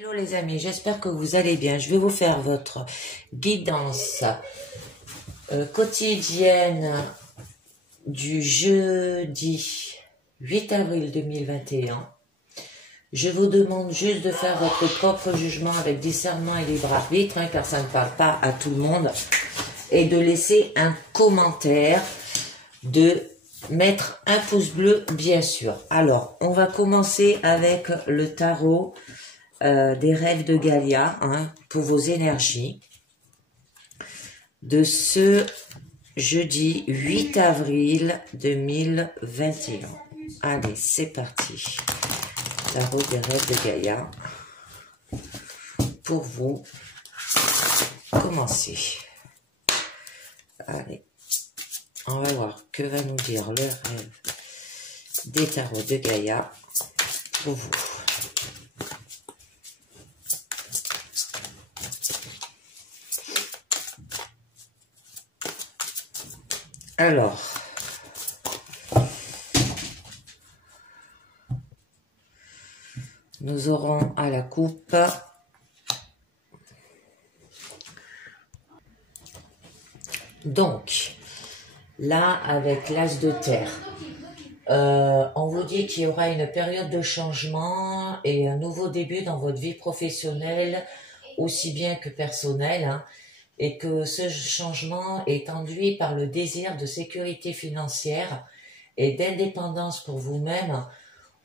Hello les amis, j'espère que vous allez bien. Je vais vous faire votre guidance quotidienne du jeudi 8 avril 2021. Je vous demande juste de faire votre propre jugement avec discernement et libre arbitre, car ça ne parle pas à tout le monde, et de laisser un commentaire, de mettre un pouce bleu bien sûr. Alors, on va commencer avec le tarot des rêves de Gaïa, pour vos énergies de ce jeudi 8 avril 2021. Allez, c'est parti. Tarot des rêves de Gaïa pour vous. Commencez. Allez, on va voir que va nous dire le rêve des tarots de Gaïa pour vous. Alors, nous aurons à la coupe donc là avec l'as de terre, on vous dit qu'il y aura une période de changement et un nouveau début dans votre vie professionnelle aussi bien que personnelle, et que ce changement est induit par le désir de sécurité financière et d'indépendance pour vous-même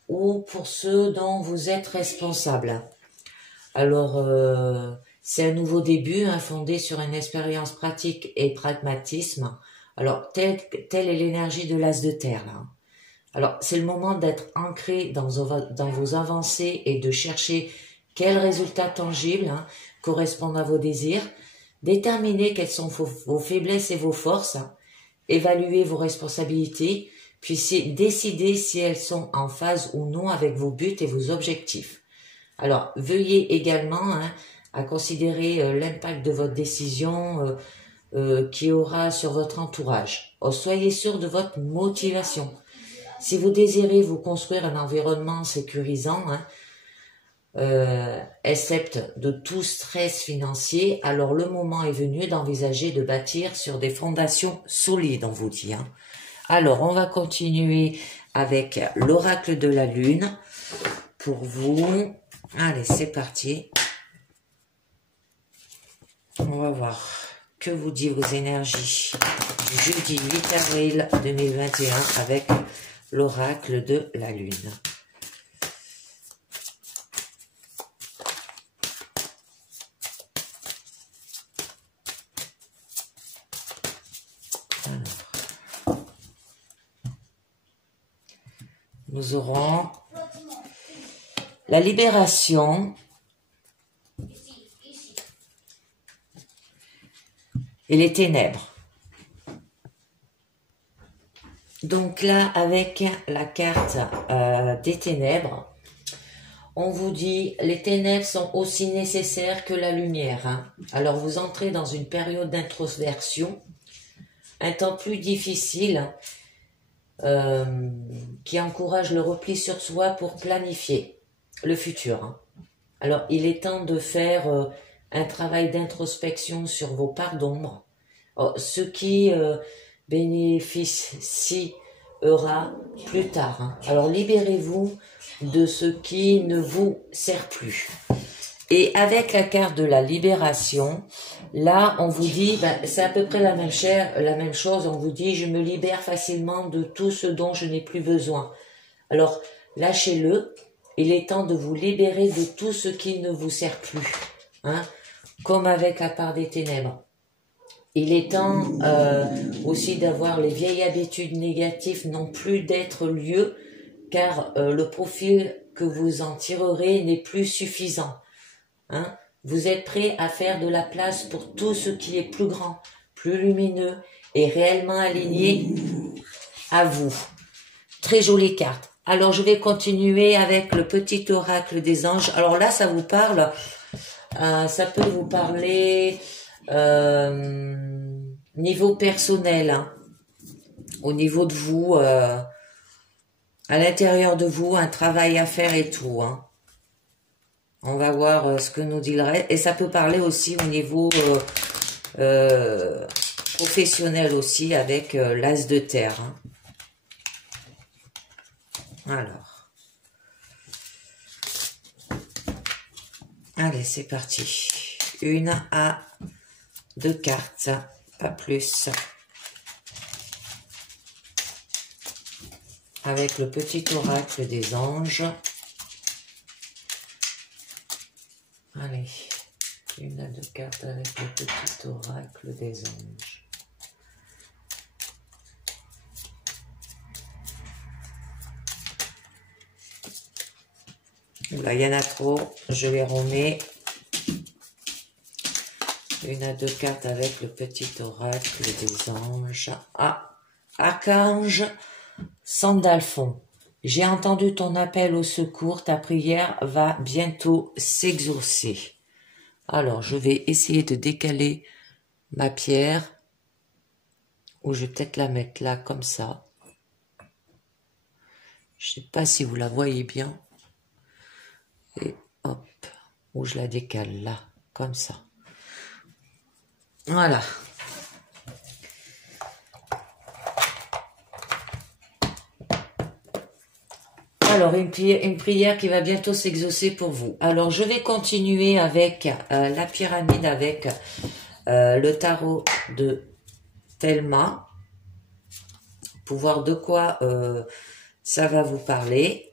ou pour ceux dont vous êtes responsable. Alors, c'est un nouveau début fondé sur une expérience pratique et pragmatisme. Alors, telle est l'énergie de l'as de terre, là. Alors, c'est le moment d'être ancré dans vos avancées et de chercher quels résultats tangibles correspondent à vos désirs. Déterminez quelles sont vos faiblesses et vos forces, évaluez vos responsabilités, puis décidez si elles sont en phase ou non avec vos buts et vos objectifs. Alors, veuillez également à considérer l'impact de votre décision qui aura sur votre entourage. Soyez sûr de votre motivation. Si vous désirez vous construire un environnement sécurisant, excepte de tout stress financier, alors le moment est venu d'envisager de bâtir sur des fondations solides, on vous dit. Alors, on va continuer avec l'oracle de la lune pour vous. Allez, c'est parti. On va voir que vous dit vos énergies du jeudi 8 avril 2021 avec l'oracle de la lune. Nous aurons la libération et les ténèbres. Donc là, avec la carte des ténèbres, on vous dit les ténèbres sont aussi nécessaires que la lumière. Alors vous entrez dans une période d'introspection, un temps plus difficile, qui encourage le repli sur soi pour planifier le futur. Alors, il est temps de faire un travail d'introspection sur vos parts d'ombre, ce qui bénéficiera plus tard. Alors, libérez-vous de ce qui ne vous sert plus. Et avec la carte de la libération, là, on vous dit, c'est à peu près la même chose, on vous dit, je me libère facilement de tout ce dont je n'ai plus besoin. Alors, lâchez-le, il est temps de vous libérer de tout ce qui ne vous sert plus, comme avec la part des ténèbres. Il est temps aussi d'avoir les vieilles habitudes négatives non plus d'être lieu, car le profil que vous en tirerez n'est plus suffisant. Vous êtes prêt à faire de la place pour tout ce qui est plus grand, plus lumineux et réellement aligné à vous. Très jolie carte. Alors, je vais continuer avec le petit oracle des anges. Alors là, ça vous parle, ça peut vous parler niveau personnel, au niveau de vous, à l'intérieur de vous, un travail à faire et tout. On va voir ce que nous dit le reste. Et ça peut parler aussi au niveau professionnel aussi avec l'as de terre. Hein. Alors. Allez, c'est parti. 1 à 2 cartes, pas plus. Avec le petit oracle des anges. Allez, 1 à 2 cartes avec le petit oracle des anges. Là, il y en a trop, je les remets. 1 à 2 cartes avec le petit oracle des anges. Ah, archange Sandalphon. J'ai entendu ton appel au secours, ta prière va bientôt s'exaucer. Alors, je vais essayer de décaler ma pierre, ou je vais peut-être la mettre là, comme ça. Je ne sais pas si vous la voyez bien. Et hop, ou je la décale là, comme ça. Voilà. Alors, une prière qui va bientôt s'exaucer pour vous. Alors, je vais continuer avec la pyramide, avec le tarot de Thelma, pour voir de quoi ça va vous parler.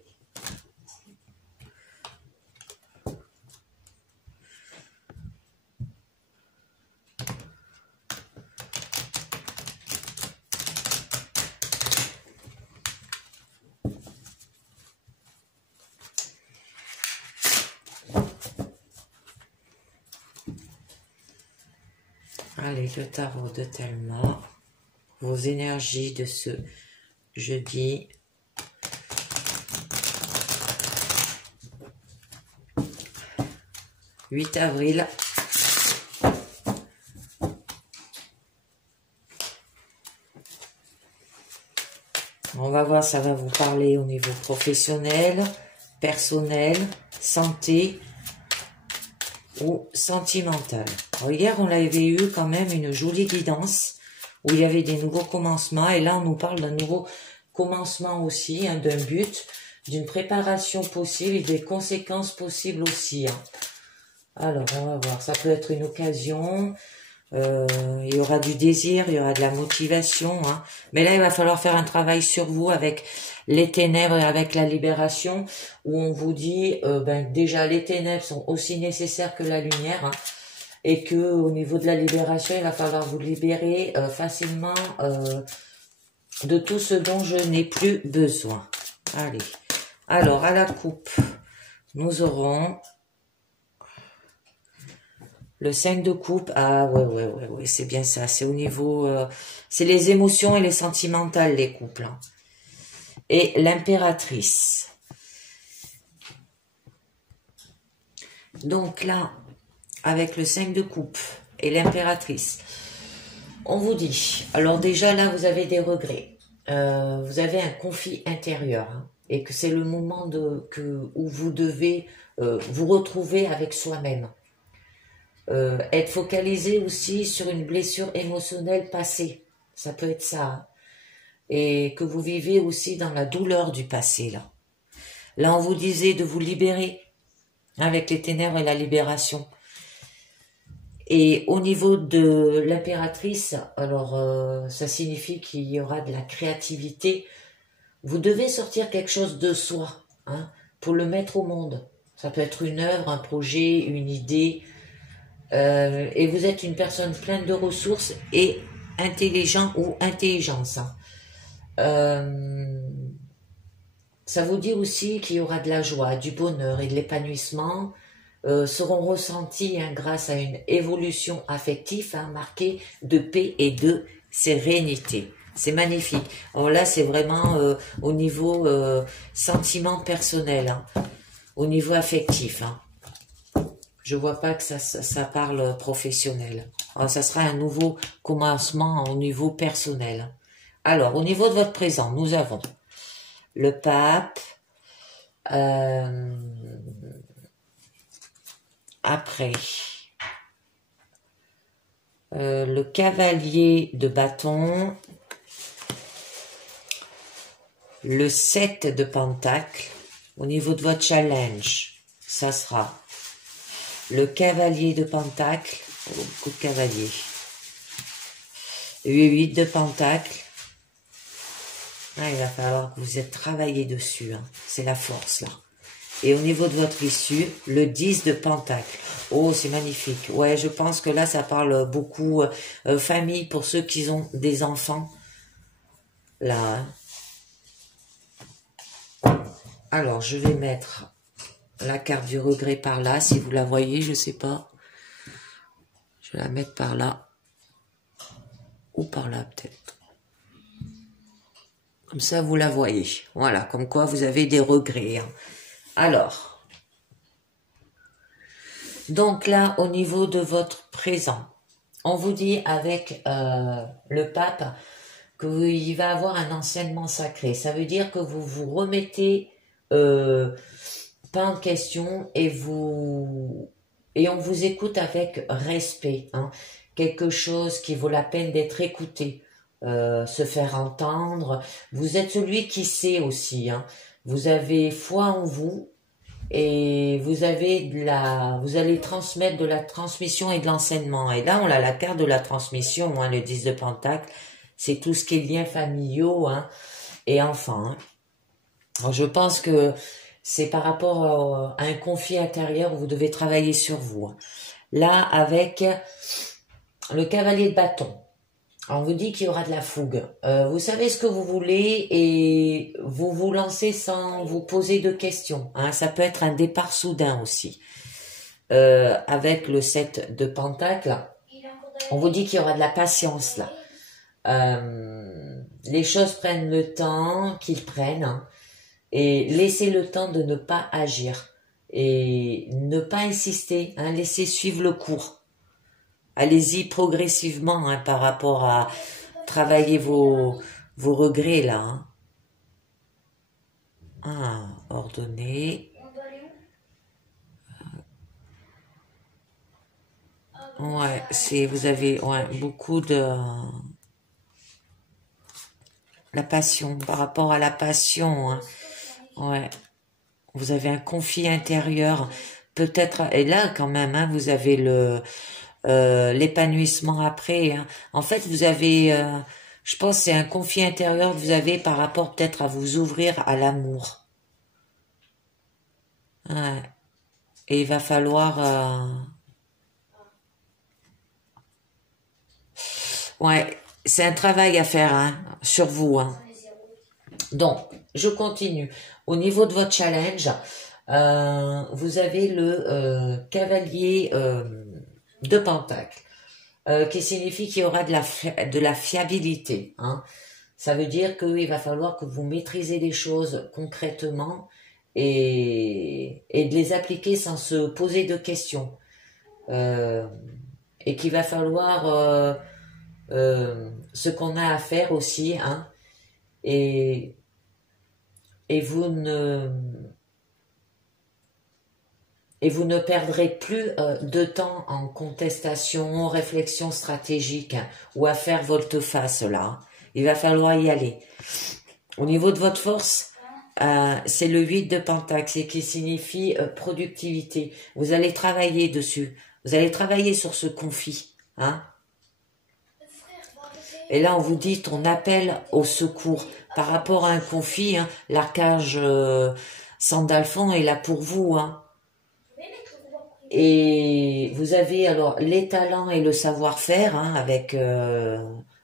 Allez, le tarot de Thelma, vos énergies de ce jeudi. « 8 avril ». On va voir, ça va vous parler au niveau professionnel, personnel, santé ou sentimental. Alors, hier, on avait eu quand même une jolie guidance où il y avait des nouveaux commencements. Et là, on nous parle d'un nouveau commencement aussi, hein, d'un but, d'une préparation possible et des conséquences possibles aussi. Hein. Alors, on va voir. Ça peut être une occasion. Il y aura du désir, il y aura de la motivation. Hein. Mais là, il va falloir faire un travail sur vous avec les ténèbres et avec la libération, où on vous dit, déjà, les ténèbres sont aussi nécessaires que la lumière. Hein, et que au niveau de la libération, il va falloir vous libérer facilement de tout ce dont je n'ai plus besoin. Allez. Alors, à la coupe, nous aurons le 5 de coupe. Ah, ouais, c'est bien ça. C'est au niveau... c'est les émotions et les sentimentales, les couples. Hein. Et l'impératrice. Donc là, avec le 5 de coupe et l'impératrice, on vous dit... Alors déjà, là, vous avez des regrets. Vous avez un conflit intérieur. Hein, et que c'est le moment où vous devez vous retrouver avec soi-même. Être focalisé aussi sur une blessure émotionnelle passée. Ça peut être ça. Hein. Et que vous vivez aussi dans la douleur du passé. Là, on vous disait de vous libérer avec les ténèbres et la libération. Et au niveau de l'impératrice, alors ça signifie qu'il y aura de la créativité. Vous devez sortir quelque chose de soi, hein, pour le mettre au monde. Ça peut être une œuvre, un projet, une idée. Et vous êtes une personne pleine de ressources et intelligent ou intelligence. Hein. Ça vous dit aussi qu'il y aura de la joie, du bonheur et de l'épanouissement seront ressentis hein, grâce à une évolution affective hein, marquée de paix et de sérénité. C'est magnifique. Alors là, c'est vraiment au niveau sentiment personnel, hein, au niveau affectif. Hein. Je vois pas que ça parle professionnel. Alors, ça sera un nouveau commencement au niveau personnel. Alors, au niveau de votre présent, nous avons le pape, Après, le cavalier de bâton, le 7 de pentacle. Au niveau de votre challenge, ça sera le cavalier de pentacle, beaucoup de cavaliers, le 8 de pentacle. Ah, il va falloir que vous êtes travaillé dessus, hein. C'est la force là. Et au niveau de votre issue, le 10 de pentacle. Oh, c'est magnifique. Ouais, je pense que là, ça parle beaucoup famille pour ceux qui ont des enfants. Là, hein. Alors, je vais mettre la carte du regret par là, si vous la voyez, je sais pas. Je vais la mettre par là. Ou par là, peut-être. Comme ça, vous la voyez. Voilà, comme quoi vous avez des regrets, hein. Alors, donc là, au niveau de votre présent, on vous dit avec le pape qu'il va avoir un enseignement sacré. Ça veut dire que vous vous remettez pas en question et on vous écoute avec respect, hein. Quelque chose qui vaut la peine d'être écouté, se faire entendre. Vous êtes celui qui sait aussi, hein. Vous avez foi en vous et vous allez transmettre de la transmission et de l'enseignement. Et là, on a la carte de la transmission, hein, le 10 de pentacle. C'est tout ce qui est liens familiaux, hein, et enfants, hein. Alors, je pense que c'est par rapport à un conflit intérieur où vous devez travailler sur vous, hein. Là, avec le cavalier de bâton, on vous dit qu'il y aura de la fougue. Vous savez ce que vous voulez et vous vous lancez sans vous poser de questions, hein. Ça peut être un départ soudain aussi. Avec le 7 de pentacle, on vous dit qu'il y aura de la patience là. Les choses prennent le temps qu'ils prennent, hein, et laissez le temps de ne pas agir et ne pas insister, hein, laissez suivre le cours. Allez-y progressivement, hein, par rapport à travailler vos regrets là, hein. Ah, ordonné. Ouais, vous avez beaucoup de la passion, par rapport à la passion, hein. Ouais, vous avez un conflit intérieur, peut-être, et là quand même, hein, vous avez l'épanouissement après, hein. En fait, vous avez, je pense, c'est un conflit intérieur que vous avez par rapport peut-être à vous ouvrir à l'amour. Ouais. Et il va falloir, ouais, c'est un travail à faire, hein, sur vous, hein. Donc, je continue. Au niveau de votre challenge, vous avez le cavalier de pentacle, qui signifie qu'il y aura de la fiabilité, hein. Ça veut dire qu'il va falloir que vous maîtrisez les choses concrètement et de les appliquer sans se poser de questions. Et qu'il va falloir ce qu'on a à faire aussi, hein, et vous ne perdrez plus de temps en contestation, réflexion stratégique, hein, ou à faire volte-face là, hein. Il va falloir y aller. Au niveau de votre force, c'est le 8 de pentacle, c'est qui signifie productivité. Vous allez travailler dessus. Vous allez travailler sur ce conflit, hein. Et là, on vous dit ton appel au secours par rapport à un conflit, hein, l'archange Sandalphon est là pour vous, hein. Et vous avez alors les talents et le savoir-faire, hein, avec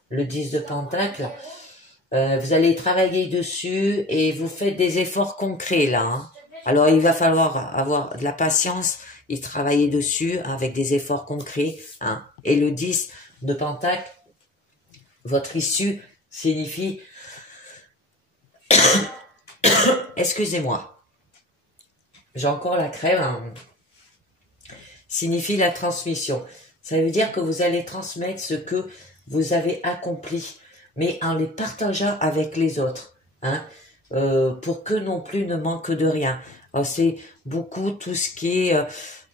le 10 de pentacle. Vous allez travailler dessus et vous faites des efforts concrets là, hein. Alors il va falloir avoir de la patience et travailler dessus avec des efforts concrets, hein. Et le 10 de pentacle, votre issue signifie excusez-moi, j'ai encore la crème, hein. Signifie la transmission. Ça veut dire que vous allez transmettre ce que vous avez accompli, mais en les partageant avec les autres, hein, pour que non plus ne manque de rien. Alors c'est beaucoup tout ce qui est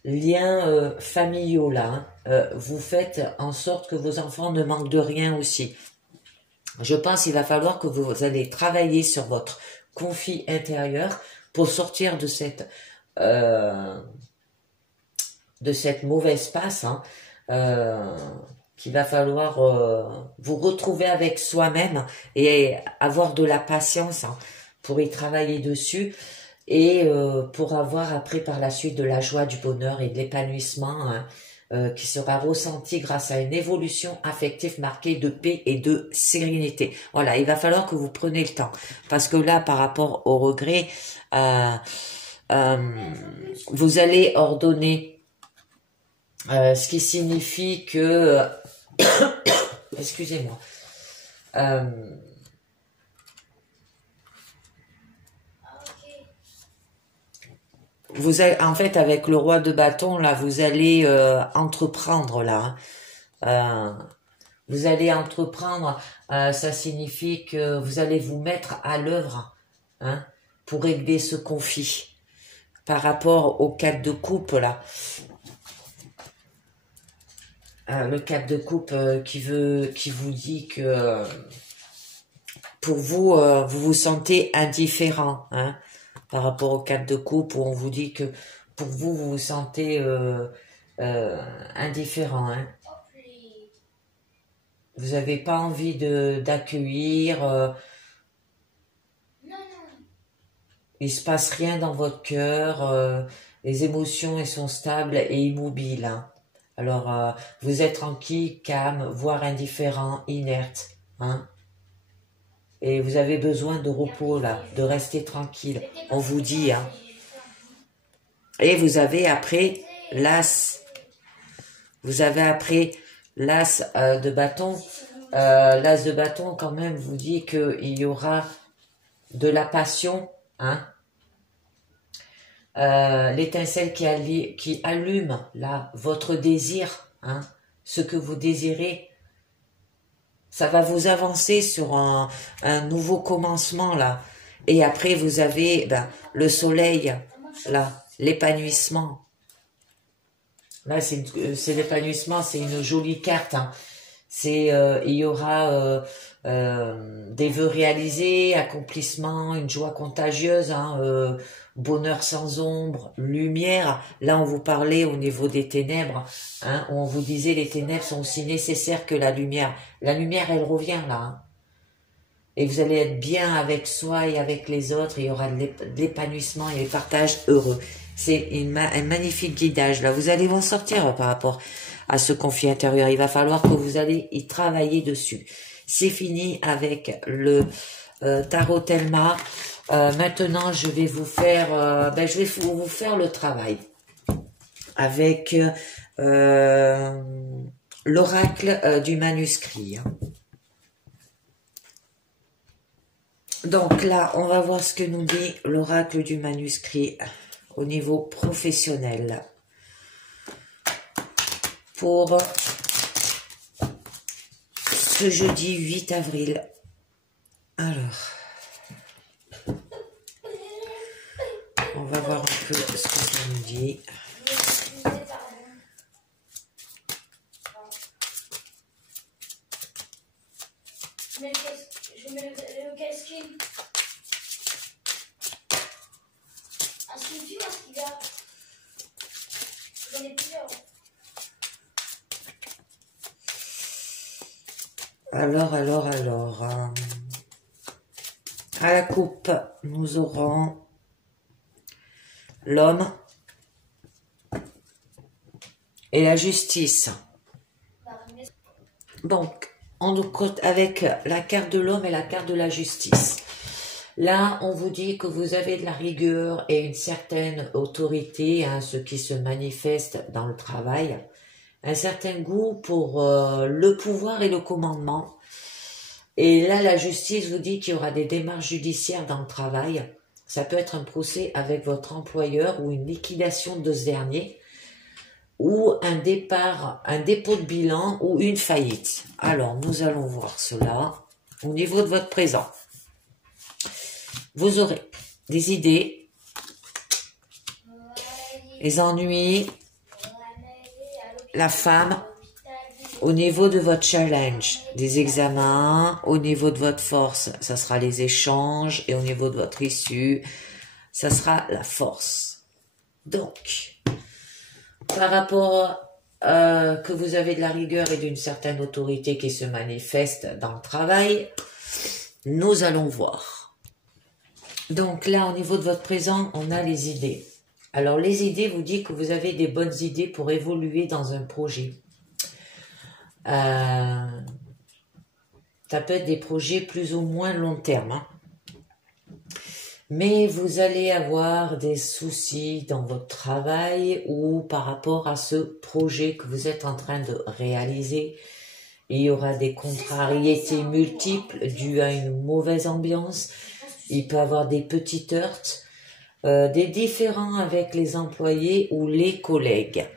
liens familiaux là. Vous faites en sorte que vos enfants ne manquent de rien aussi. Je pense qu'il va falloir que vous allez travailler sur votre conflit intérieur pour sortir de cette mauvaise passe, hein, qu'il va falloir vous retrouver avec soi-même et avoir de la patience, hein, pour y travailler dessus et pour avoir après par la suite de la joie, du bonheur et de l'épanouissement, hein, qui sera ressenti grâce à une évolution affective marquée de paix et de sérénité. Voilà, il va falloir que vous preniez le temps parce que là, par rapport au regret, vous allez ordonner, ce qui signifie que excusez-moi, vous allez, en fait, avec le roi de bâton, là, vous allez entreprendre, là. Vous allez entreprendre, ça signifie que vous allez vous mettre à l'œuvre, hein, pour régler ce conflit. Par rapport au 4 de coupe, là. Le 4 de coupe qui vous dit que pour vous, vous vous sentez indifférent, hein, par rapport au 4 de coupe où on vous dit que pour vous, vous vous sentez indifférent, hein. Vous n'avez pas envie d'accueillir, il se passe rien dans votre cœur, les émotions elles sont stables et immobiles, hein. Alors, vous êtes tranquille, calme, voire indifférent, inerte, hein. Et vous avez besoin de repos, là, de rester tranquille. On vous dit, hein. Et vous avez après l'as. Vous avez après l'as de bâton. L'as de bâton, quand même, vous dit qu'il y aura de la passion, hein. L'étincelle qui allume là votre désir, hein, ce que vous désirez, ça va vous avancer sur un nouveau commencement là. Et après vous avez le soleil là, l'épanouissement. Là c'est l'épanouissement, c'est une jolie carte, hein. C'est il y aura des vœux réalisés, accomplissement, une joie contagieuse, hein, bonheur sans ombre, lumière. Là, on vous parlait au niveau des ténèbres, hein, où on vous disait les ténèbres sont aussi nécessaires que la lumière. La lumière, elle revient là, hein. Et vous allez être bien avec soi et avec les autres. Il y aura de l'épanouissement et des partages heureux. C'est un magnifique guidage là. Vous allez vous en sortir par rapport à ce conflit intérieur. Il va falloir que vous allez y travailler dessus. C'est fini avec le tarot Telma. Maintenant, je vais vous faire, je vais vous faire le travail avec l'oracle du manuscrit, hein. Donc là, on va voir ce que nous dit l'oracle du manuscrit au niveau professionnel pour ce jeudi 8 avril. Alors, on va voir un peu ce que ça nous dit. Je mets le casquet. Un sculpture, un cigare. J'en ai plusieurs. Alors. À la coupe, nous aurons l'homme et la justice. Donc, on nous compte avec la carte de l'homme et la carte de la justice. Là, on vous dit que vous avez de la rigueur et une certaine autorité, hein, ce qui se manifeste dans le travail. Un certain goût pour le pouvoir et le commandement. Et là, la justice vous dit qu'il y aura des démarches judiciaires dans le travail. Ça peut être un procès avec votre employeur ou une liquidation de ce dernier, ou un dépôt de bilan ou une faillite. Alors, nous allons voir cela au niveau de votre présent. Vous aurez des idées, les ennuis, la femme au niveau de votre challenge, des examens, au niveau de votre force, ça sera les échanges, et au niveau de votre issue, ça sera la force. Donc, par rapport que vous avez de la rigueur et d'une certaine autorité qui se manifeste dans le travail, nous allons voir. Donc là, au niveau de votre présent, on a les idées. Alors, les idées vous disent que vous avez des bonnes idées pour évoluer dans un projet. Ça peut être des projets plus ou moins long terme. Hein. Mais vous allez avoir des soucis dans votre travail ou par rapport à ce projet que vous êtes en train de réaliser. Il y aura des contrariétés multiples dues à une mauvaise ambiance. Il peut y avoir des petites heurts, des différends avec les employés ou les collègues.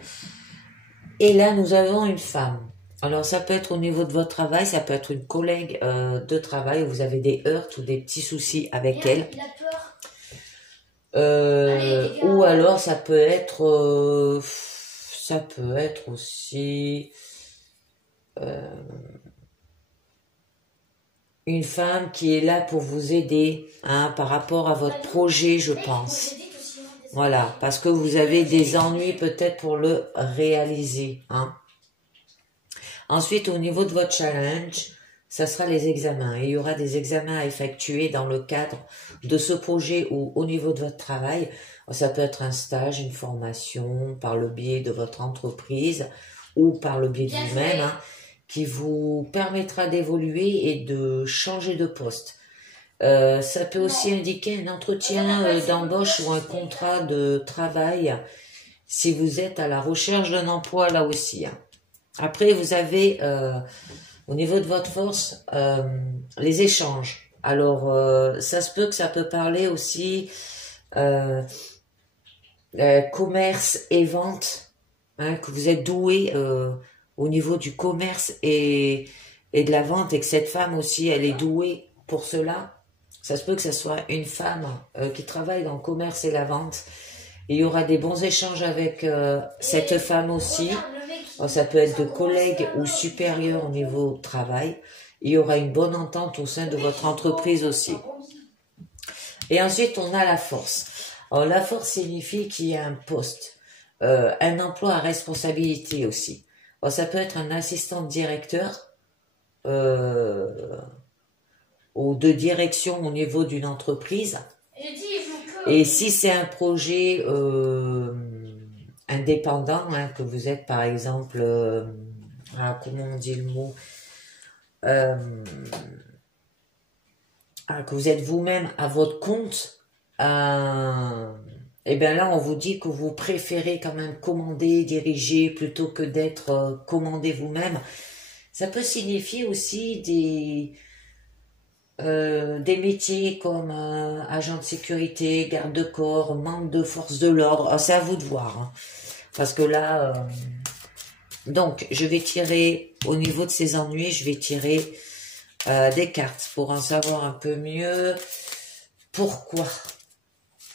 Et là, nous avons une femme. Alors, ça peut être au niveau de votre travail, ça peut être une collègue de travail où vous avez des heurts ou des petits soucis avec elle. Il a peur. Ou alors, ça peut être aussi une femme qui est là pour vous aider hein, par rapport à votre projet, je pense. Voilà, parce que vous avez des ennuis peut-être pour le réaliser. Hein. Ensuite, au niveau de votre challenge, ça sera les examens. Et il y aura des examens à effectuer dans le cadre de ce projet ou au niveau de votre travail. Ça peut être un stage, une formation, par le biais de votre entreprise ou par le biais de vous-même, hein, qui vous permettra d'évoluer et de changer de poste. Ça peut aussi indiquer un entretien d'embauche ou un contrat de travail si vous êtes à la recherche d'un emploi là aussi. Hein. Après, vous avez, au niveau de votre force, les échanges. Alors, ça se peut que ça peut parler aussi commerce et vente, hein, que vous êtes doué au niveau du commerce et de la vente et que cette femme aussi, elle est douée pour cela. Ça se peut que ce soit une femme qui travaille dans le commerce et la vente. Et il y aura des bons échanges avec cette femme aussi. Alors, ça peut être de collègues ou supérieurs au niveau travail. Il y aura une bonne entente au sein de votre entreprise aussi. Et ensuite, on a la force. Alors, la force signifie qu'il y a un poste, un emploi à responsabilité aussi. Alors, ça peut être un assistant directeur ou de direction au niveau d'une entreprise. Et si c'est un projet indépendant, hein, que vous êtes par exemple, comment on dit le mot, que vous êtes vous-même à votre compte, et bien là on vous dit que vous préférez quand même commander, diriger plutôt que d'être commandé vous-même. Ça peut signifier aussi des métiers comme agent de sécurité, garde-corps, membre de force de l'ordre. C'est à vous de voir. Hein. Parce que là, donc, je vais tirer, au niveau de ces ennuis, je vais tirer des cartes pour en savoir un peu mieux. Pourquoi?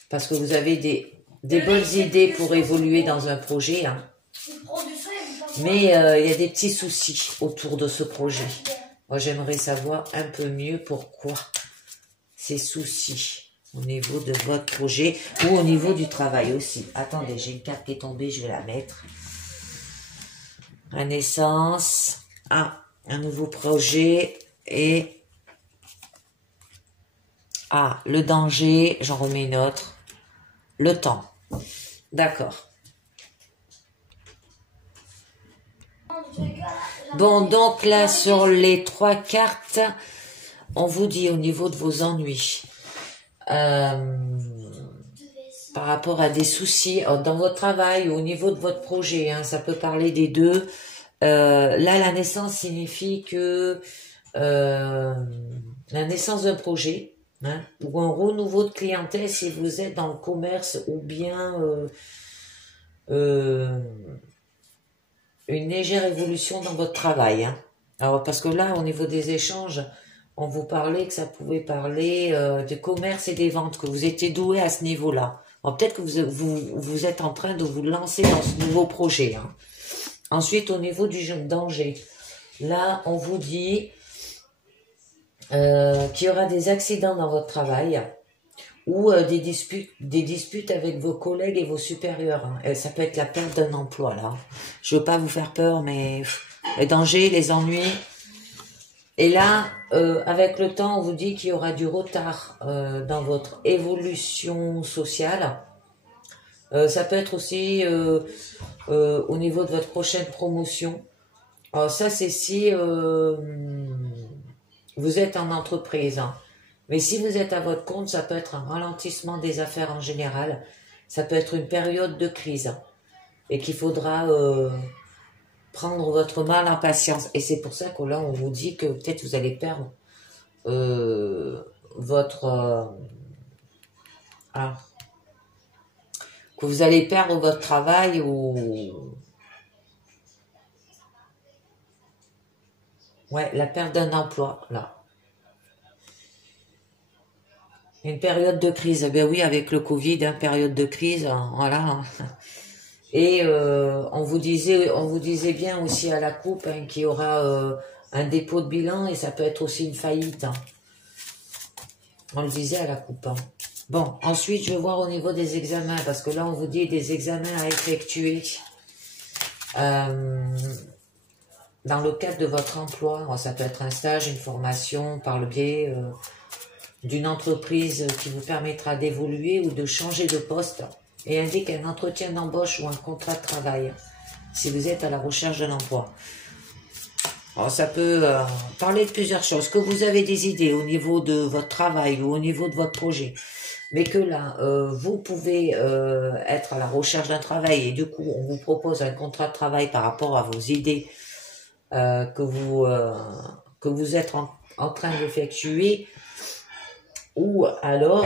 Parce que vous avez des bonnes idées pour évoluer dans un projet. Hein. Mais il y a des petits soucis autour de ce projet. Moi, j'aimerais savoir un peu mieux pourquoi ces soucis au niveau de votre projet ou au niveau du travail aussi. Attendez, j'ai une carte qui est tombée, je vais la mettre. Renaissance. Ah, un nouveau projet et... Ah, le danger, j'en remets une autre. Le temps. D'accord. Bon, donc là, sur les 3 cartes, on vous dit au niveau de vos ennuis, par rapport à des soucis dans votre travail ou au niveau de votre projet, hein, ça peut parler des deux. Là, la naissance signifie que la naissance d'un projet, hein, ou un renouveau de clientèle si vous êtes dans le commerce ou bien... une légère évolution dans votre travail. Hein. Alors, parce que là, au niveau des échanges, on vous parlait que ça pouvait parler de commerce et des ventes, que vous étiez doué à ce niveau-là. Peut-être que vous êtes en train de vous lancer dans ce nouveau projet. Hein. Ensuite, au niveau du danger, là, on vous dit qu'il y aura des accidents dans votre travail ou des disputes avec vos collègues et vos supérieurs. Hein. Ça peut être la perte d'un emploi, là. Je veux pas vous faire peur, mais les dangers, les ennuis. Et là, avec le temps, on vous dit qu'il y aura du retard dans votre évolution sociale. Ça peut être aussi au niveau de votre prochaine promotion. Alors ça, c'est si vous êtes en entreprise. Hein. Mais si vous êtes à votre compte, ça peut être un ralentissement des affaires en général. Ça peut être une période de crise. Et qu'il faudra prendre votre mal en patience. Et c'est pour ça que là, on vous dit que peut-être vous allez perdre votre... que vous allez perdre votre travail ou... Ouais, la perte d'un emploi, là. Une période de crise. Ben oui, avec le Covid, hein, période de crise, hein, voilà. Et on vous disait bien aussi à la coupe hein, qu'il y aura un dépôt de bilan et ça peut être aussi une faillite. Hein. On le disait à la coupe. Hein. Bon, ensuite, je vais voir au niveau des examens, parce que là, on vous dit des examens à effectuer dans le cadre de votre emploi. Ça peut être un stage, une formation, par le biais d'une entreprise qui vous permettra d'évoluer ou de changer de poste et indique un entretien d'embauche ou un contrat de travail, si vous êtes à la recherche d'un emploi. Alors, ça peut parler de plusieurs choses, que vous avez des idées au niveau de votre travail ou au niveau de votre projet, mais que là, vous pouvez être à la recherche d'un travail et du coup, on vous propose un contrat de travail par rapport à vos idées que vous êtes en train d'effectuer, ou alors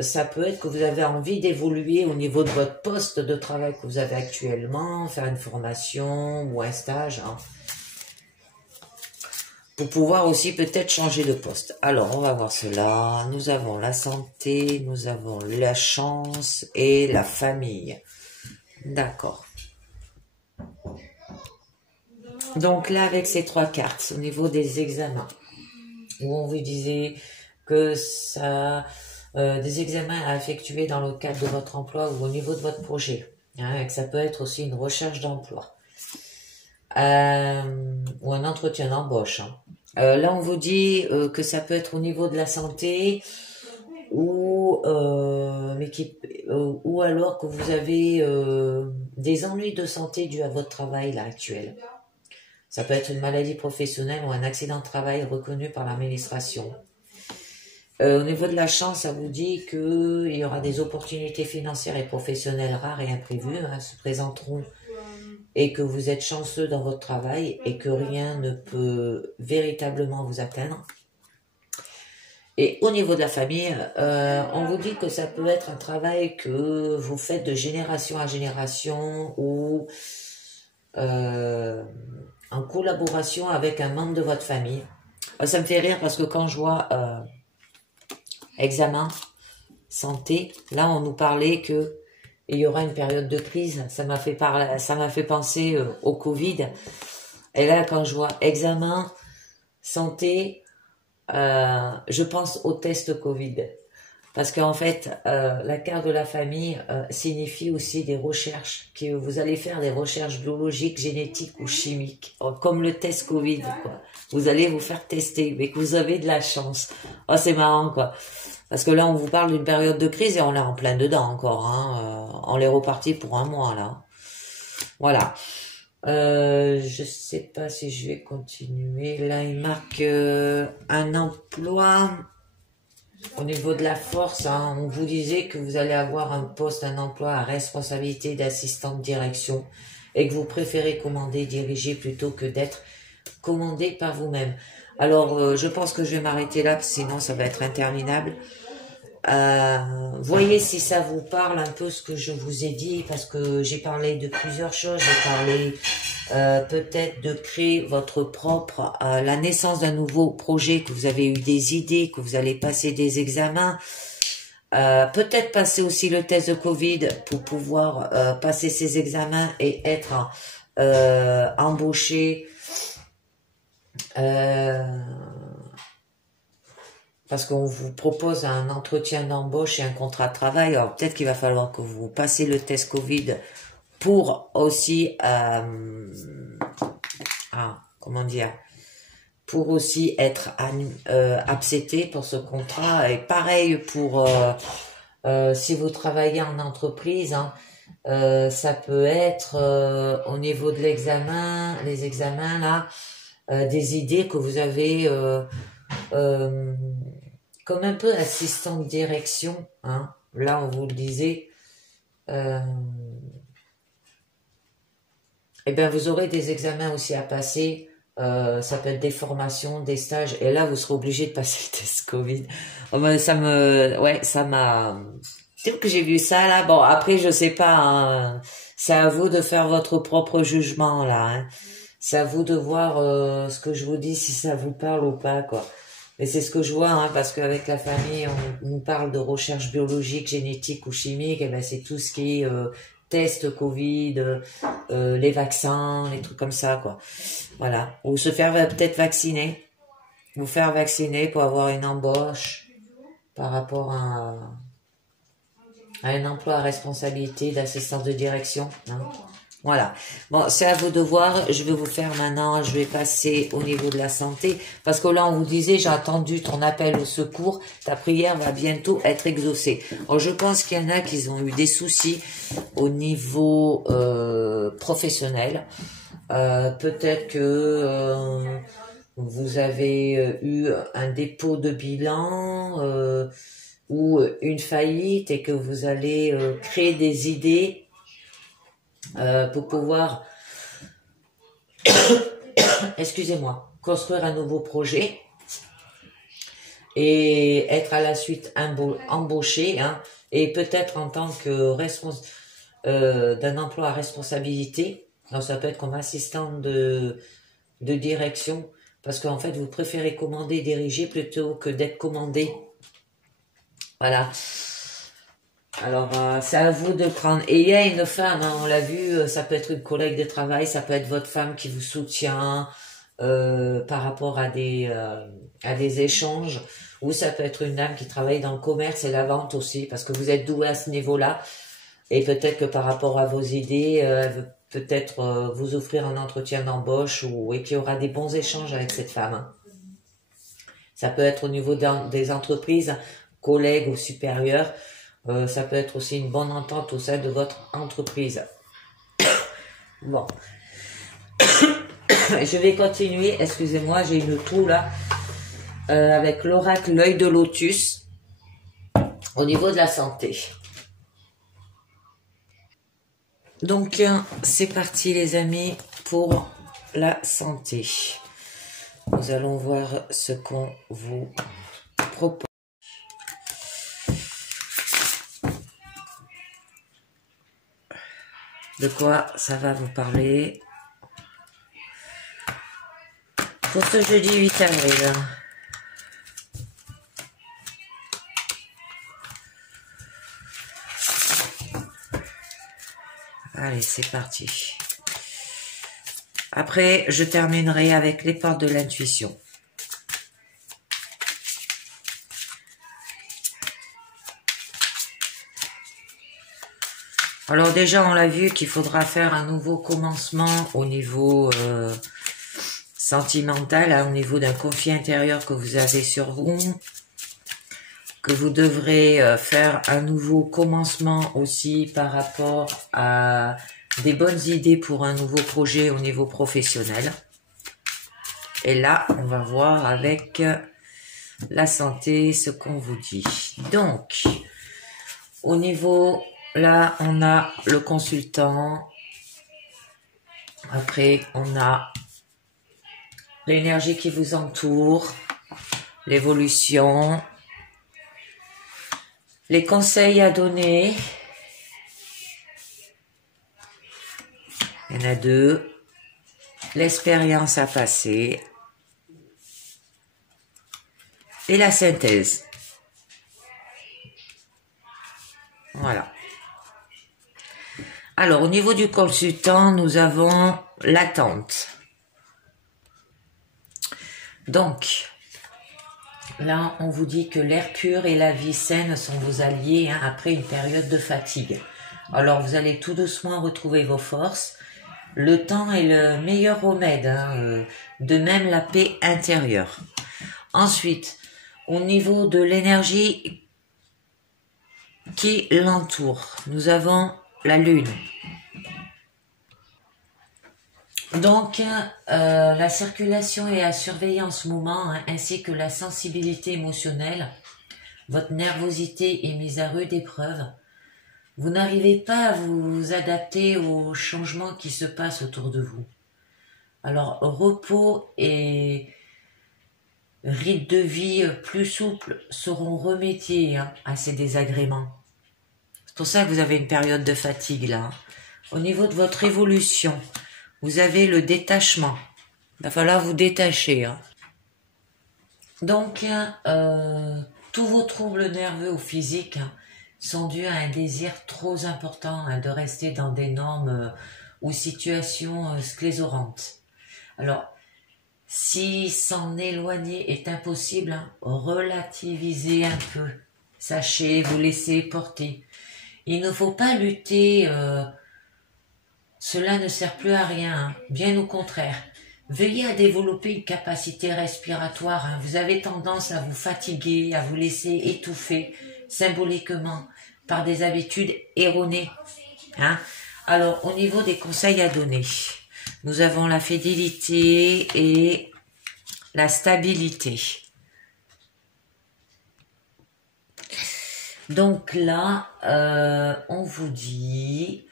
ça peut être que vous avez envie d'évoluer au niveau de votre poste de travail que vous avez actuellement, faire une formation ou un stage, hein, pour pouvoir aussi peut-être changer de poste. Alors, on va voir cela. Nous avons la santé, nous avons la chance et la famille. D'accord. Donc là, avec ces trois cartes, au niveau des examens, où on vous disait que ça, des examens à effectuer dans le cadre de votre emploi ou au niveau de votre projet, hein, et que ça peut être aussi une recherche d'emploi, ou un entretien d'embauche. Hein. Là, on vous dit que ça peut être au niveau de la santé, ou alors que vous avez des ennuis de santé dus à votre travail là actuel. Ça peut être une maladie professionnelle ou un accident de travail reconnu par l'administration. Au niveau de la chance, ça vous dit qu'il y aura des opportunités financières et professionnelles rares et imprévues hein, se présenteront et que vous êtes chanceux dans votre travail et que rien ne peut véritablement vous atteindre. Et au niveau de la famille, on vous dit que ça peut être un travail que vous faites de génération à génération ou en collaboration avec un membre de votre famille. Ça me fait rire parce que quand je vois examen, santé, là on nous parlait que il y aura une période de crise. Ça m'a fait penser au Covid. Et là quand je vois examen, santé, je pense au test Covid. Parce qu'en fait, la carte de la famille signifie aussi des recherches, que vous allez faire des recherches biologiques, génétiques ou chimiques, comme le test Covid, quoi. Vous allez vous faire tester, mais que vous avez de la chance. Oh, c'est marrant, quoi. Parce que là, on vous parle d'une période de crise et on est en plein dedans encore. Hein. On est reparti pour un mois, là. Voilà. Je sais pas si je vais continuer. Là, il marque un emploi... Au niveau de la force, hein, on vous disait que vous allez avoir un poste, un emploi à responsabilité d'assistant de direction et que vous préférez commander, diriger plutôt que d'être commandé par vous-même. Alors, je pense que je vais m'arrêter là, sinon ça va être interminable. Voyez si ça vous parle un peu ce que je vous ai dit, parce que j'ai parlé de plusieurs choses. J'ai parlé peut-être de créer votre propre, la naissance d'un nouveau projet, que vous avez eu des idées, que vous allez passer des examens, peut-être passer aussi le test de Covid pour pouvoir passer ces examens et être embaucher, parce qu'on vous propose un entretien d'embauche et un contrat de travail. Alors peut-être qu'il va falloir que vous passiez le test Covid pour aussi, comment dire, pour aussi être accepté pour ce contrat. Et pareil pour si vous travaillez en entreprise, hein, ça peut être au niveau de l'examen, les examens là, des idées que vous avez comme un peu assistant de direction, hein. Là on vous le disait, et bien vous aurez des examens aussi à passer. Ça peut être des formations, des stages, et là vous serez obligé de passer le test Covid. Oh, ben, ça m'a. C'est que j'ai vu ça là. Bon après je sais pas, hein. C'est à vous de faire votre propre jugement là. Hein. C'est à vous de voir ce que je vous dis, si ça vous parle ou pas quoi. Mais c'est ce que je vois, hein, parce qu'avec la famille on nous parle de recherche biologique, génétique ou chimique, et ben c'est tout ce qui est test Covid, les vaccins, les trucs comme ça, quoi. Voilà. Ou se faire peut-être vacciner. Vous faire vacciner pour avoir une embauche par rapport à un emploi à responsabilité d'assistance de direction. Hein. Voilà. Bon, c'est à vous de voir. Je vais vous faire maintenant, je vais passer au niveau de la santé. Parce que là, on vous disait, j'ai attendu ton appel au secours. Ta prière va bientôt être exaucée. Alors, je pense qu'il y en a qui ont eu des soucis au niveau professionnel. Peut-être que vous avez eu un dépôt de bilan ou une faillite et que vous allez créer des idées pour pouvoir, excusez-moi, construire un nouveau projet et être à la suite embauché, hein, et peut-être en tant que d'un emploi à responsabilité. Alors ça peut être comme assistant de direction, parce qu'en fait vous préférez commander, diriger plutôt que d'être commandé. Voilà. Alors, c'est à vous de prendre. Et il y a une femme, hein, on l'a vu, ça peut être une collègue de travail, ça peut être votre femme qui vous soutient par rapport à des échanges, ou ça peut être une dame qui travaille dans le commerce et la vente aussi, parce que vous êtes doué à ce niveau-là, et peut-être que par rapport à vos idées, elle veut peut-être vous offrir un entretien d'embauche, et qu'il y aura des bons échanges avec cette femme. Hein. Ça peut être au niveau des entreprises, collègues ou supérieurs. Ça peut être aussi une bonne entente au sein de votre entreprise. Bon. Je vais continuer. Excusez-moi, j'ai une toux là. Avec l'oracle l'œil de lotus. Au niveau de la santé. Donc, c'est parti les amis pour la santé. Nous allons voir ce qu'on vous propose. De quoi ça va vous parler pour ce jeudi 8 avril. Allez, c'est parti. Après, je terminerai avec les portes de l'intuition. Alors déjà, on l'a vu qu'il faudra faire un nouveau commencement au niveau sentimental, hein, au niveau d'un conflit intérieur que vous avez sur vous, que vous devrez faire un nouveau commencement aussi par rapport à des bonnes idées pour un nouveau projet au niveau professionnel. Et là, on va voir avec la santé ce qu'on vous dit. Donc, au niveau... Là, on a le consultant. Après, on a l'énergie qui vous entoure, l'évolution, les conseils à donner. Il y en a deux. L'expérience à passer. Et la synthèse. Voilà. Alors, au niveau du consultant, nous avons l'attente. Donc, là, on vous dit que l'air pur et la vie saine sont vos alliés hein, après une période de fatigue. Alors, vous allez tout doucement retrouver vos forces. Le temps est le meilleur remède, hein, de même la paix intérieure. Ensuite, au niveau de l'énergie qui l'entoure, nous avons la lune. Donc, la circulation est à surveiller en ce moment, hein, ainsi que la sensibilité émotionnelle. Votre nervosité est mise à rude épreuve. Vous n'arrivez pas à vous adapter aux changements qui se passent autour de vous. Alors, repos et rythme de vie plus souple seront remédiés hein, à ces désagréments. C'est pour ça que vous avez une période de fatigue là. Au niveau de votre évolution, vous avez le détachement. Il va falloir vous détacher. Hein. Donc, tous vos troubles nerveux ou physiques hein, sont dus à un désir trop important hein, de rester dans des normes ou situations sclérosantes. Alors, si s'en éloigner est impossible, hein, relativisez un peu. Sachez vous laisser porter. Il ne faut pas lutter... Cela ne sert plus à rien, hein. Bien au contraire. Veillez à développer une capacité respiratoire. Hein. Vous avez tendance à vous fatiguer, à vous laisser étouffer symboliquement par des habitudes erronées. Hein. Alors, au niveau des conseils à donner, nous avons la fidélité et la stabilité. Donc là, on vous dit...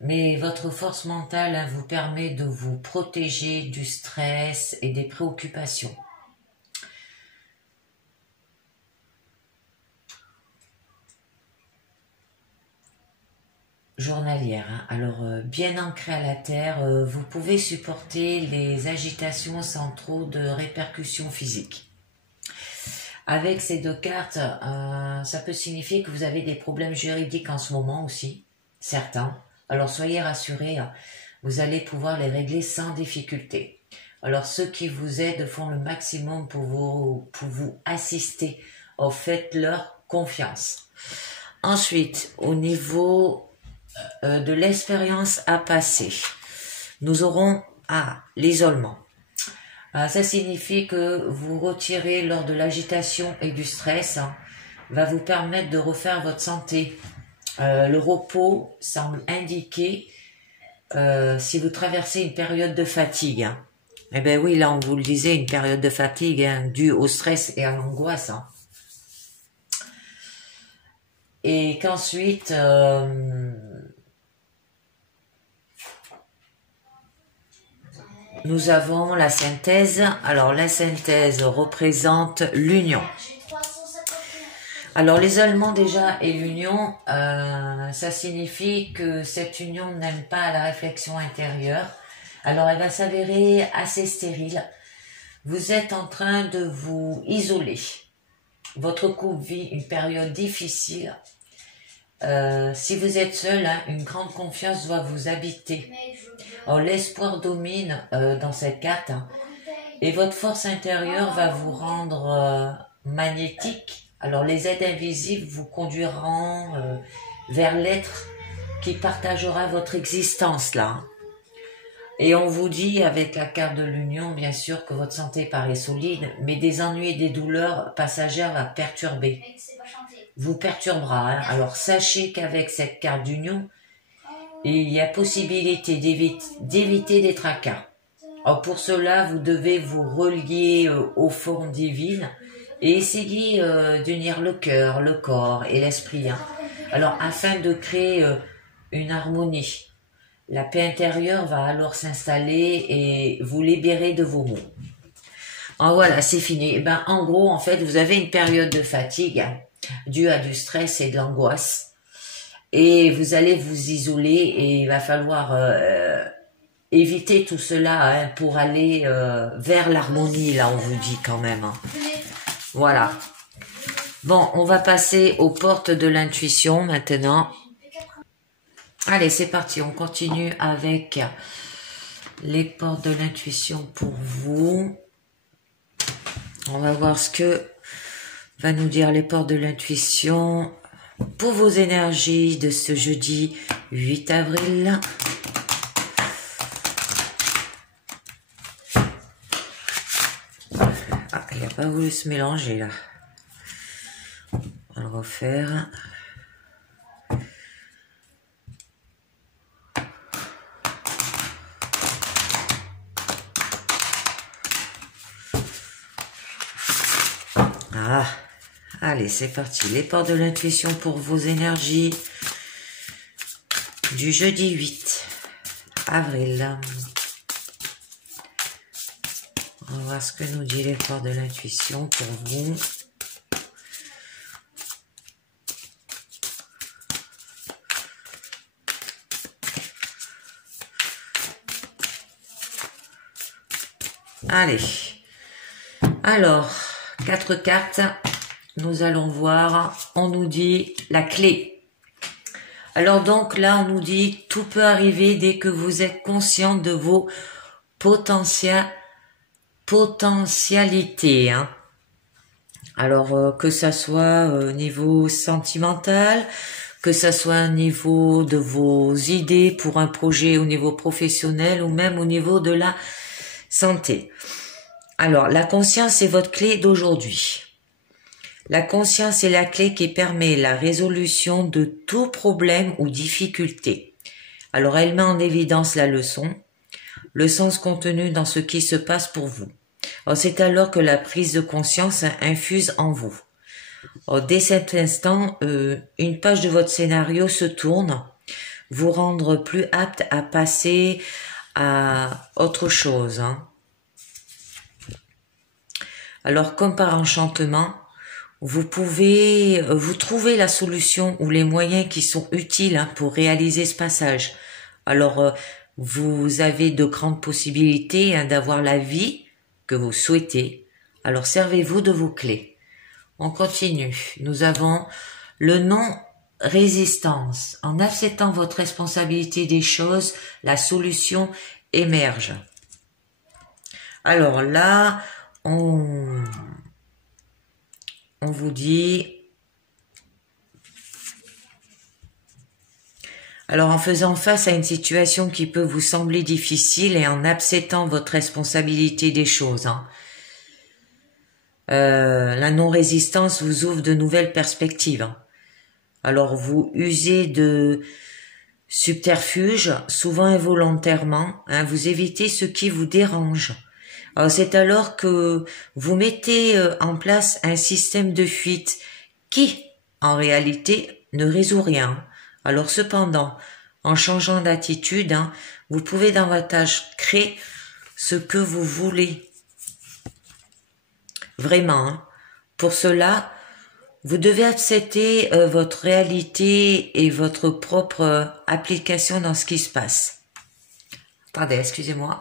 mais votre force mentale hein, vous permet de vous protéger du stress et des préoccupations. Journalière. Hein. Alors, bien ancré à la terre, vous pouvez supporter les agitations sans trop de répercussions physiques. Avec ces deux cartes, ça peut signifier que vous avez des problèmes juridiques en ce moment aussi, certains. Alors soyez rassurés, vous allez pouvoir les régler sans difficulté. Alors ceux qui vous aident font le maximum pour vous assister. Faites-leur confiance. Ensuite, au niveau de l'expérience à passer, nous aurons l'isolement. Ça signifie que vous retirez lors de l'agitation et du stress, hein, va vous permettre de refaire votre santé. Le repos semble indiquer si vous traversez une période de fatigue. Hein. Eh bien oui, là on vous le disait, une période de fatigue hein, due au stress et à l'angoisse. Hein. Et qu'ensuite... nous avons la synthèse. Alors, la synthèse représente l'union. Alors, l'isolement déjà et l'union, ça signifie que cette union n'aime pas la réflexion intérieure. Alors, elle va s'avérer assez stérile. Vous êtes en train de vous isoler. Votre couple vit une période difficile. Si vous êtes seul, hein, une grande confiance doit vous habiter. Alors, l'espoir domine dans cette carte hein, et votre force intérieure va vous rendre magnétique. Alors, les aides invisibles vous conduiront vers l'être qui partagera votre existence là. Et on vous dit avec la carte de l'union, bien sûr, que votre santé paraît solide, mais des ennuis et des douleurs passagères va perturber. Vous perturbera. Hein. Alors, sachez qu'avec cette carte d'union, il y a possibilité d'éviter des tracas. Alors pour cela, vous devez vous relier aux formes divines et essayer d'unir le cœur, le corps et l'esprit. Hein. Alors afin de créer une harmonie, la paix intérieure va alors s'installer et vous libérer de vos maux. Alors voilà, c'est fini. Et ben, en gros, en fait, vous avez une période de fatigue hein, due à du stress et de l'angoisse. Et vous allez vous isoler et il va falloir éviter tout cela hein, pour aller vers l'harmonie, là on vous dit quand même. Hein. Voilà. Bon, on va passer aux portes de l'intuition maintenant. Allez, c'est parti, on continue avec les portes de l'intuition pour vous. On va voir ce que va nous dire les portes de l'intuition pour vos énergies de ce jeudi 8 avril. Ah, il n'a pas voulu se mélanger là. On va le refaire. Ah, allez, c'est parti. Les portes de l'intuition pour vos énergies du jeudi 8 avril. On va voir ce que nous dit les portes de l'intuition pour vous. Allez. Alors, 4 cartes. Nous allons voir. On nous dit la clé. Alors donc là, on nous dit tout peut arriver dès que vous êtes conscient de vos potentialités. Hein. Alors que ça soit au niveau sentimental, que ça soit au niveau de vos idées pour un projet au niveau professionnel ou même au niveau de la santé. Alors, la conscience est votre clé d'aujourd'hui. La conscience est la clé qui permet la résolution de tout problème ou difficulté. Alors, elle met en évidence la leçon, le sens contenu dans ce qui se passe pour vous. C'est alors que la prise de conscience infuse en vous. Dès cet instant, une page de votre scénario se tourne, vous rendre plus apte à passer à autre chose. Hein. Alors, comme par enchantement, vous pouvez vous trouver la solution ou les moyens qui sont utiles pour réaliser ce passage. Alors, vous avez de grandes possibilités d'avoir la vie que vous souhaitez. Alors, servez-vous de vos clés. On continue. Nous avons le non-résistance. En acceptant votre responsabilité des choses, la solution émerge. Alors là, on vous dit, alors en faisant face à une situation qui peut vous sembler difficile et en acceptant votre responsabilité des choses, hein, la non-résistance vous ouvre de nouvelles perspectives. Hein. Alors vous usez de subterfuges, souvent involontairement, hein, vous évitez ce qui vous dérange. Alors c'est alors que vous mettez en place un système de fuite qui, en réalité, ne résout rien. Alors cependant, en changeant d'attitude, hein, vous pouvez davantage créer ce que vous voulez. Vraiment. Hein. Pour cela, vous devez accepter votre réalité et votre propre application dans ce qui se passe. Attendez, excusez-moi.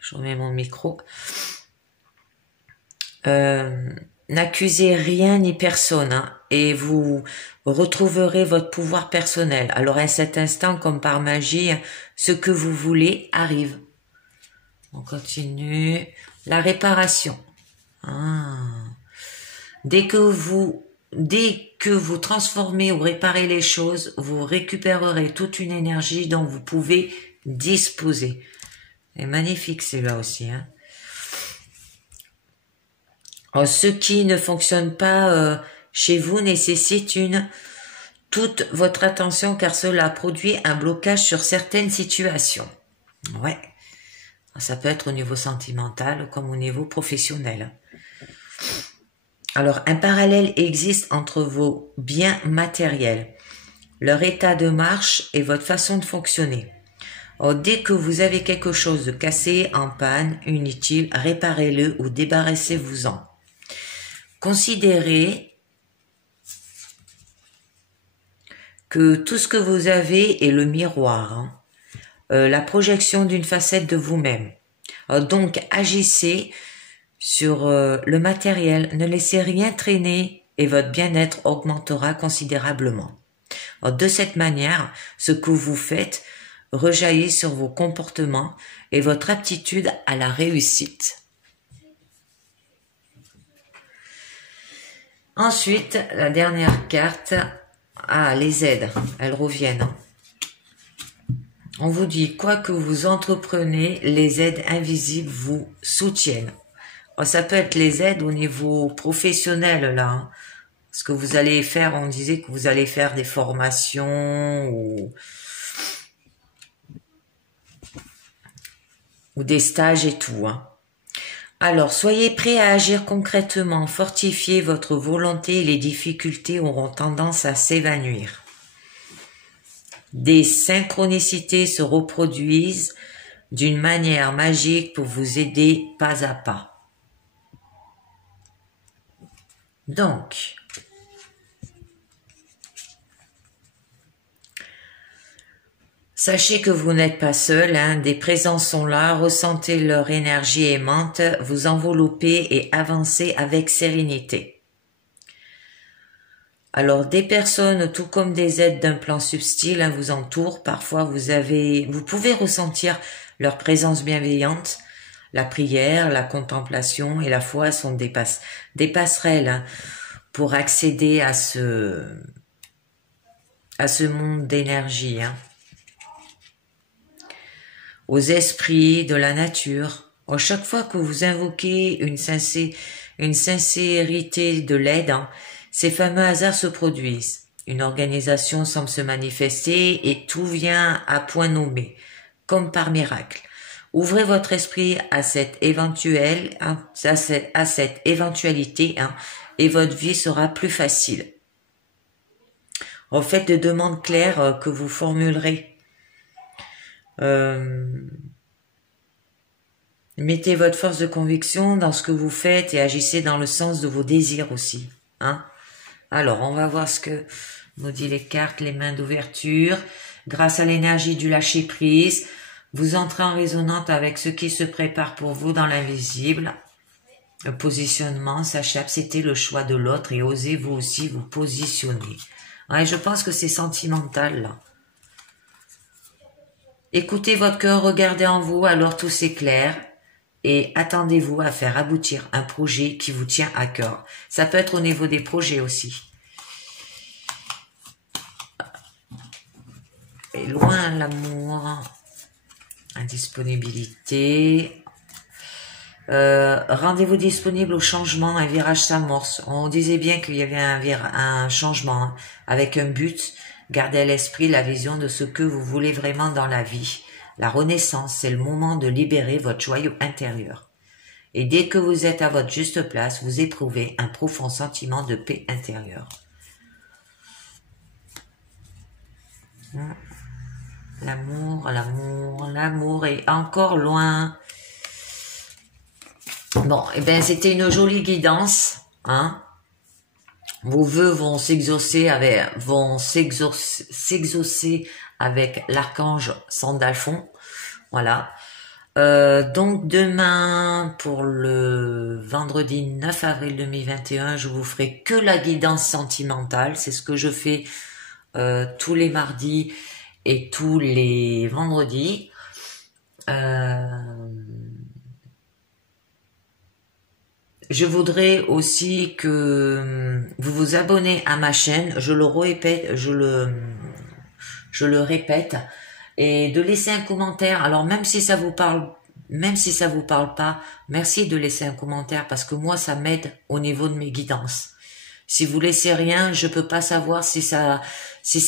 Je remets mon micro. N'accusez rien ni personne hein, et vous retrouverez votre pouvoir personnel. Alors à cet instant, comme par magie, ce que vous voulez arrive. On continue. La réparation. Dès que vous transformez ou réparez les choses, vous récupérerez toute une énergie dont vous pouvez disposer. C'est magnifique celui-là aussi. Hein. Alors, ce qui ne fonctionne pas chez vous nécessite toute votre attention car cela produit un blocage sur certaines situations. Ouais. Ça peut être au niveau sentimental comme au niveau professionnel. Alors, un parallèle existe entre vos biens matériels, leur état de marche et votre façon de fonctionner. Alors, dès que vous avez quelque chose de cassé, en panne, inutile, réparez-le ou débarrassez-vous-en. Considérez que tout ce que vous avez est le miroir, hein, la projection d'une facette de vous-même. Donc, agissez sur le matériel, ne laissez rien traîner et votre bien-être augmentera considérablement. Alors, de cette manière, ce que vous faites rejaillit sur vos comportements et votre aptitude à la réussite. Ensuite, la dernière carte, les aides, elles reviennent. On vous dit, quoi que vous entreprenez, les aides invisibles vous soutiennent. Alors, ça peut être les aides au niveau professionnel, là. Hein. Ce que vous allez faire, on disait que vous allez faire des formations ou des stages et tout. Hein. Alors, soyez prêts à agir concrètement, fortifiez votre volonté et les difficultés auront tendance à s'évanouir. Des synchronicités se reproduisent d'une manière magique pour vous aider pas à pas. Donc, sachez que vous n'êtes pas seul, hein, des présences sont là, ressentez leur énergie aimante, vous enveloppez et avancez avec sérénité. Alors, des personnes, tout comme des êtres d'un plan subtil, hein, vous entourent. Parfois, vous pouvez ressentir leur présence bienveillante. La prière, la contemplation et la foi sont des passerelles hein, pour accéder à ce monde d'énergie. Hein. Aux esprits de la nature. À chaque fois que vous invoquez une sincérité de l'aide, hein, ces fameux hasards se produisent. Une organisation semble se manifester et tout vient à point nommé, comme par miracle. Ouvrez votre esprit à cette éventualité hein, et votre vie sera plus facile. En fait, de demandes claires que vous formulerez. Mettez votre force de conviction dans ce que vous faites et agissez dans le sens de vos désirs aussi. Hein. Alors, on va voir ce que nous dit les cartes, les mains d'ouverture. Grâce à l'énergie du lâcher-prise, vous entrez en résonance avec ce qui se prépare pour vous dans l'invisible. Le positionnement s'achève, c'était le choix de l'autre et osez vous aussi vous positionner. Ouais, je pense que c'est sentimental, là. Écoutez votre cœur, regardez en vous, alors tout s'éclaire. Et attendez-vous à faire aboutir un projet qui vous tient à cœur. Ça peut être au niveau des projets aussi. Et loin l'amour, indisponibilité. Rendez-vous disponible au changement, un virage s'amorce. On disait bien qu'il y avait un changement hein, avec un but. Gardez à l'esprit la vision de ce que vous voulez vraiment dans la vie. La renaissance, c'est le moment de libérer votre joyau intérieur. Et dès que vous êtes à votre juste place, vous éprouvez un profond sentiment de paix intérieure. L'amour, l'amour, l'amour est encore loin. Bon, et ben c'était une jolie guidance, hein. Vos vœux vont s'exaucer avec l'archange Sandalphon. Voilà. Donc demain, pour le vendredi 9 avril 2021, je vous ferai que la guidance sentimentale. C'est ce que je fais tous les mardis et tous les vendredis. Je voudrais aussi que vous vous abonnez à ma chaîne. Je le répète, et de laisser un commentaire. Alors même si ça vous parle pas, merci de laisser un commentaire parce que moi ça m'aide au niveau de mes guidances. Si vous laissez rien, je peux pas savoir si ça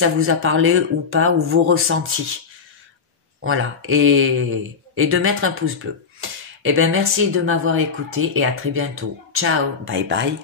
vous a parlé ou pas, ou vos ressentis. Voilà, et de mettre un pouce bleu. Eh bien, merci de m'avoir écouté et à très bientôt. Ciao, bye bye.